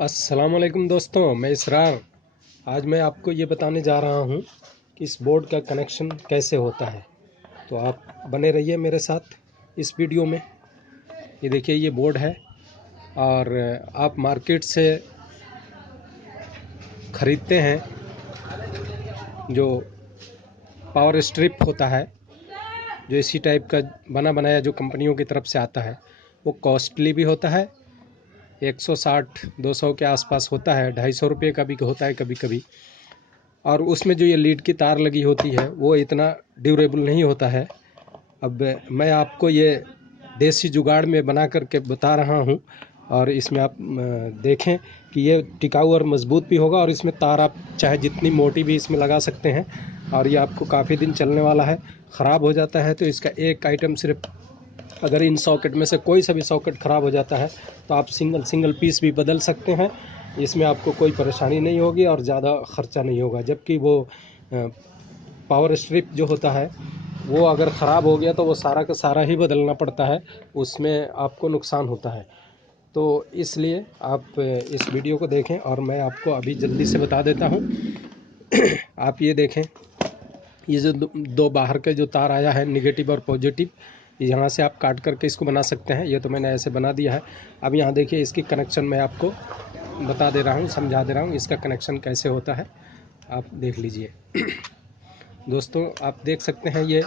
अस्सलामुअलैकुम दोस्तों, मैं इसरार। आज मैं आपको ये बताने जा रहा हूँ कि इस बोर्ड का कनेक्शन कैसे होता है। तो आप बने रहिए मेरे साथ इस वीडियो में। ये देखिए, ये बोर्ड है और आप मार्केट से ख़रीदते हैं जो पावर स्ट्रिप होता है, जो इसी टाइप का बना बनाया जो कंपनियों की तरफ से आता है। वो कॉस्टली भी होता है, 160-200 के आसपास होता है, 250 रुपये का भी होता है कभी कभी। और उसमें जो ये लीड की तार लगी होती है वो इतना ड्यूरेबल नहीं होता है। अब मैं आपको ये देसी जुगाड़ में बना करके बता रहा हूँ और इसमें आप देखें कि ये टिकाऊ और मज़बूत भी होगा। और इसमें तार आप चाहे जितनी मोटी भी इसमें लगा सकते हैं और ये आपको काफ़ी दिन चलने वाला है। ख़राब हो जाता है तो इसका एक आइटम सिर्फ, अगर इन सॉकेट में से कोई सा भी सॉकेट ख़राब हो जाता है तो आप सिंगल पीस भी बदल सकते हैं। इसमें आपको कोई परेशानी नहीं होगी और ज़्यादा ख़र्चा नहीं होगा। जबकि वो पावर स्ट्रिप जो होता है वो अगर ख़राब हो गया तो वो सारा का सारा ही बदलना पड़ता है, उसमें आपको नुकसान होता है। तो इसलिए आप इस वीडियो को देखें और मैं आपको अभी जल्दी से बता देता हूँ। आप ये देखें, ये जो दो बाहर के जो तार आया है, निगेटिव और पॉजिटिव, यहाँ से आप काट करके इसको बना सकते हैं। ये तो मैंने ऐसे बना दिया है। अब यहाँ देखिए, इसकी कनेक्शन मैं आपको बता दे रहा हूँ, समझा दे रहा हूँ इसका कनेक्शन कैसे होता है। आप देख लीजिए दोस्तों, आप देख सकते हैं ये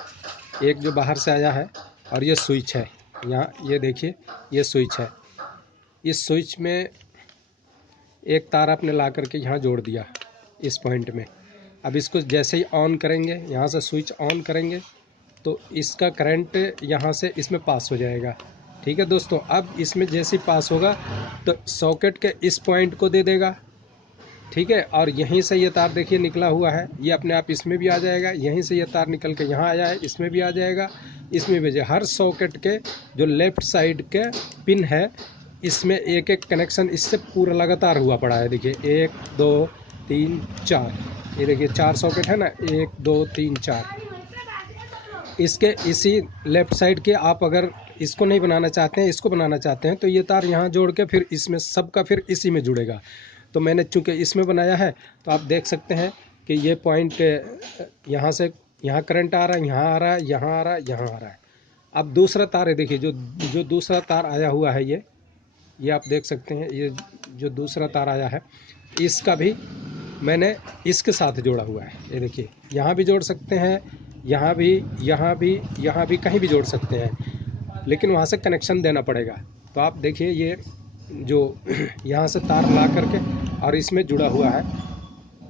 एक जो बाहर से आया है और ये स्विच है। यहाँ ये देखिए, ये स्विच है। इस स्विच में एक तार आपने ला करके यहाँ जोड़ दिया इस पॉइंट में। अब इसको जैसे ही ऑन करेंगे, यहाँ से स्विच ऑन करेंगे तो इसका करंट यहाँ से इसमें पास हो जाएगा। ठीक है दोस्तों, अब इसमें जैसे ही पास होगा तो सॉकेट के इस पॉइंट को दे देगा। ठीक है, और यहीं से ये तार देखिए निकला हुआ है, ये अपने आप इसमें भी आ जाएगा। यहीं से ये तार निकल के यहाँ आया है, इसमें भी आ जाएगा, इसमें भी। हर सॉकेट के जो लेफ़्ट साइड के पिन है, इसमें एक एक कनेक्शन इससे पूरा लगातार हुआ पड़ा है। देखिए 1 2 3 4, ये देखिए 4 सॉकेट है ना, 1 2 3 4। इसके इसी लेफ़्ट साइड के आप अगर इसको नहीं बनाना चाहते हैं, इसको बनाना चाहते हैं, तो ये तार यहाँ जोड़ के फिर इसमें सबका फिर इसी में जुड़ेगा। तो मैंने चूँकि इसमें बनाया है तो आप देख सकते हैं कि ये पॉइंट यहाँ से यहाँ करंट आ रहा है, यहाँ आ रहा है, यहाँ आ रहा है, यहाँ आ रहा है। अब दूसरा तार है, देखिए जो दूसरा तार आया हुआ है, ये आप देख सकते हैं। ये जो दूसरा तार आया है इसका भी मैंने इसके साथ जोड़ा हुआ है। ये देखिए, यहाँ भी जोड़ सकते हैं, यहाँ भी, यहाँ भी, यहाँ भी, कहीं भी जोड़ सकते हैं, लेकिन वहाँ से कनेक्शन देना पड़ेगा। तो आप देखिए, ये जो यहाँ से तार ला करके और इसमें जुड़ा हुआ है,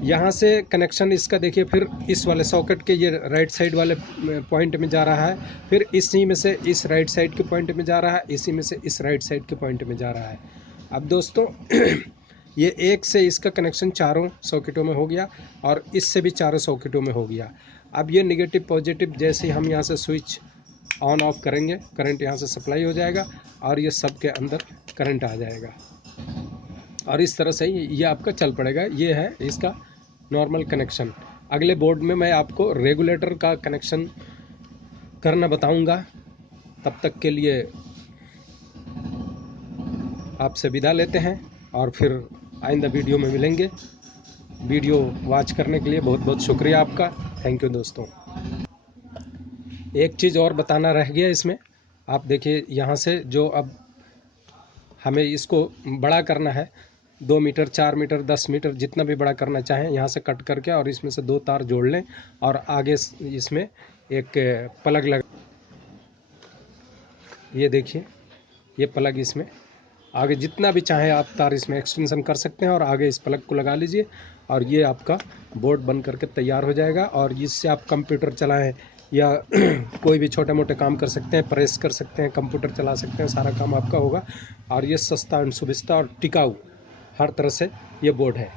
यहाँ से कनेक्शन इसका देखिए, फिर इस वाले सॉकेट के ये राइट साइड वाले पॉइंट में जा रहा है, फिर इसी में से इस राइट साइड के पॉइंट में जा रहा है, इसी में से इस राइट साइड के पॉइंट में जा रहा है। अब दोस्तों ये एक से इसका कनेक्शन चारों सॉकेटों में हो गया और इससे भी चारों सॉकेटों में हो गया। अब ये निगेटिव पॉजिटिव जैसे ही हम यहाँ से स्विच ऑन ऑफ करेंगे, करंट यहाँ से सप्लाई हो जाएगा और ये सब के अंदर करंट आ जाएगा और इस तरह से ये आपका चल पड़ेगा। ये है इसका नॉर्मल कनेक्शन। अगले बोर्ड में मैं आपको रेगुलेटर का कनेक्शन करना बताऊंगा। तब तक के लिए आपसे विदा लेते हैं और फिर आइंदा वीडियो में मिलेंगे। वीडियो वॉच करने के लिए बहुत बहुत शुक्रिया आपका। थैंक यू दोस्तों। एक चीज़ और बताना रह गया इसमें, आप देखिए, यहाँ से जो अब हमें इसको बड़ा करना है, 2 मीटर, 4 मीटर, 10 मीटर, जितना भी बड़ा करना चाहें, यहाँ से कट करके और इसमें से 2 तार जोड़ लें और आगे इसमें एक प्लग लगा। ये देखिए, ये प्लग इसमें आगे जितना भी चाहें आप तार इसमें एक्सटेंशन कर सकते हैं और आगे इस प्लग को लगा लीजिए और ये आपका बोर्ड बन करके तैयार हो जाएगा। और इससे आप कंप्यूटर चलाएं या कोई भी छोटे मोटे काम कर सकते हैं, प्रेस कर सकते हैं, कंप्यूटर चला सकते हैं, सारा काम आपका होगा। और ये सस्ता और सुविस्ता और टिकाऊ हर तरह से ये बोर्ड है।